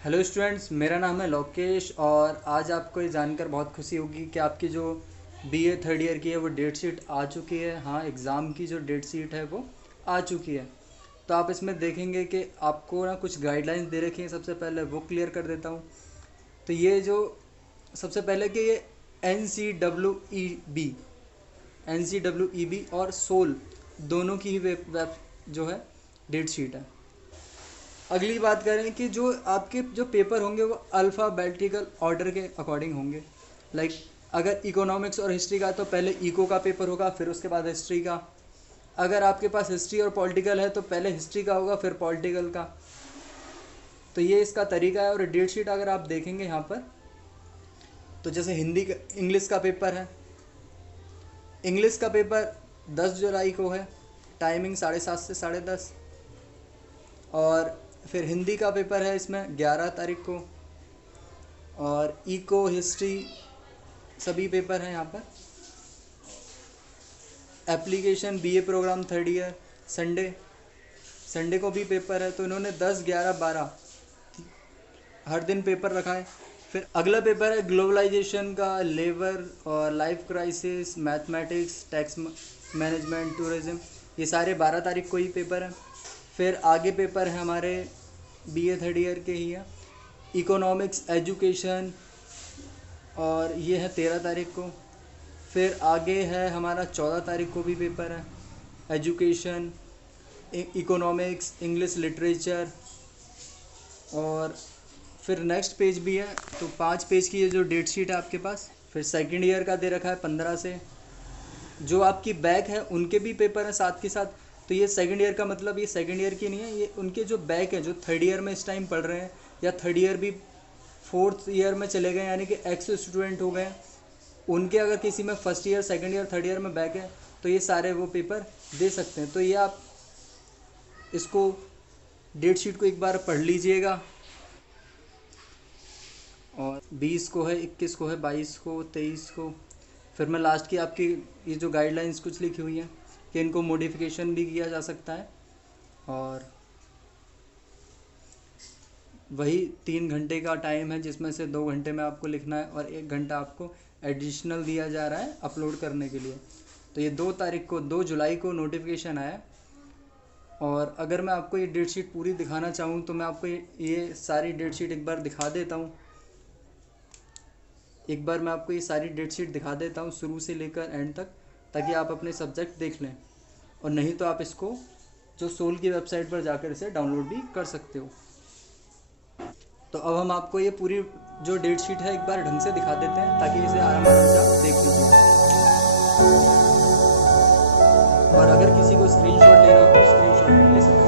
Hello students, मेरा नाम है लोकेश और आज आपको ये जानकर बहुत खुशी होगी कि आपकी जो बीए थर्ड ईयर की है वो डेट शीट आ चुकी है। हाँ, एग्ज़ाम की जो डेट शीट है वो आ चुकी है। तो आप इसमें देखेंगे कि आपको ना कुछ गाइडलाइंस दे रखी हैं। सबसे पहले वो क्लियर कर देता हूँ। तो ये जो सबसे पहले कि ये NCEE और सोल दोनों की ही वेब जो है डेट शीट है। अगली बात करें कि जो आपके जो पेपर होंगे वो अल्फ़ाबेटिकल ऑर्डर के अकॉर्डिंग होंगे। लाइक अगर इकोनॉमिक्स और हिस्ट्री का तो पहले इको का पेपर होगा, फिर उसके बाद हिस्ट्री का। अगर आपके पास हिस्ट्री और पॉलिटिकल है तो पहले हिस्ट्री का होगा, फिर पॉलिटिकल का। तो ये इसका तरीका है। और डेट शीट अगर आप देखेंगे यहाँ पर, तो जैसे इंग्लिश का पेपर है। इंग्लिश का पेपर 10 जुलाई को है, टाइमिंग 7:30 से 10:30। और फिर हिंदी का पेपर है इसमें 11 तारीख को। और इको हिस्ट्री सभी पेपर हैं यहाँ पर। Application BA program third year Sunday को भी पेपर है। तो इन्होंने 10, 11, 12 हर दिन पेपर रखा है। फिर अगला पेपर है ग्लोबलाइजेशन का, लेबर और life crisis, mathematics, tax management, tourism. ये सारे 12 तारीख को ही पेपर हैं। फिर आगे पेपर है हमारे बीए थर्ड ईयर के ही है, इकोनॉमिक्स एजुकेशन, और ये है 13 तारीख को। फिर आगे है हमारा 14 तारीख को भी पेपर है, एजुकेशन, इकोनॉमिक्स, इंग्लिश लिटरेचर। और फिर नेक्स्ट पेज भी है। तो 5 पेज की ये जो डेट शीट है आपके पास। फिर सेकंड ईयर का दे रखा है 15 से। जो आपकी बैक है उनके भी पेपर हैं साथ के साथ। तो ये सेकंड ईयर का मतलब ये सेकंड ईयर की नहीं है, ये उनके जो बैक है, जो थर्ड ईयर में इस टाइम पढ़ रहे हैं या थर्ड ईयर भी फोर्थ ईयर में चले गए, यानी कि एक्स स्टूडेंट हो गए, उनके अगर किसी में first year, second year, third year में बैक है तो ये सारे वो पेपर दे सकते हैं। तो ये आप इसको डेट शीट को एक बार पढ़ लीजिएगा। और 20 को है, 21 को है, 22 को, 23 को। फिर मैं लास्ट की आपकी ये जो गाइडलाइंस कुछ लिखी हुई हैं कि इनको मॉडिफिकेशन भी किया जा सकता है। और वही 3 घंटे का टाइम है जिसमें से 2 घंटे में आपको लिखना है और 1 घंटा आपको एडिशनल दिया जा रहा है अपलोड करने के लिए। तो ये 2 जुलाई को नोटिफिकेशन आया। और अगर मैं आपको ये डेट शीट पूरी दिखाना चाहूँ तो मैं आपको ये सारी डेट शीट एक बार दिखा देता हूँ। एक बार मैं आपको ये सारी डेट शीट दिखा देता हूँ शुरू से लेकर एंड तक, ताकि आप अपने सब्जेक्ट देख लें। और नहीं तो आप इसको जो सोल की वेबसाइट पर जाकर इसे डाउनलोड भी कर सकते हो। तो अब हम आपको ये पूरी जो डेट शीट है एक बार ढंग से दिखा देते हैं, ताकि इसे आराम से आप देख लीजिए। और अगर किसी को स्क्रीनशॉट लेना हो तो स्क्रीनशॉट भी ले सकते हैं।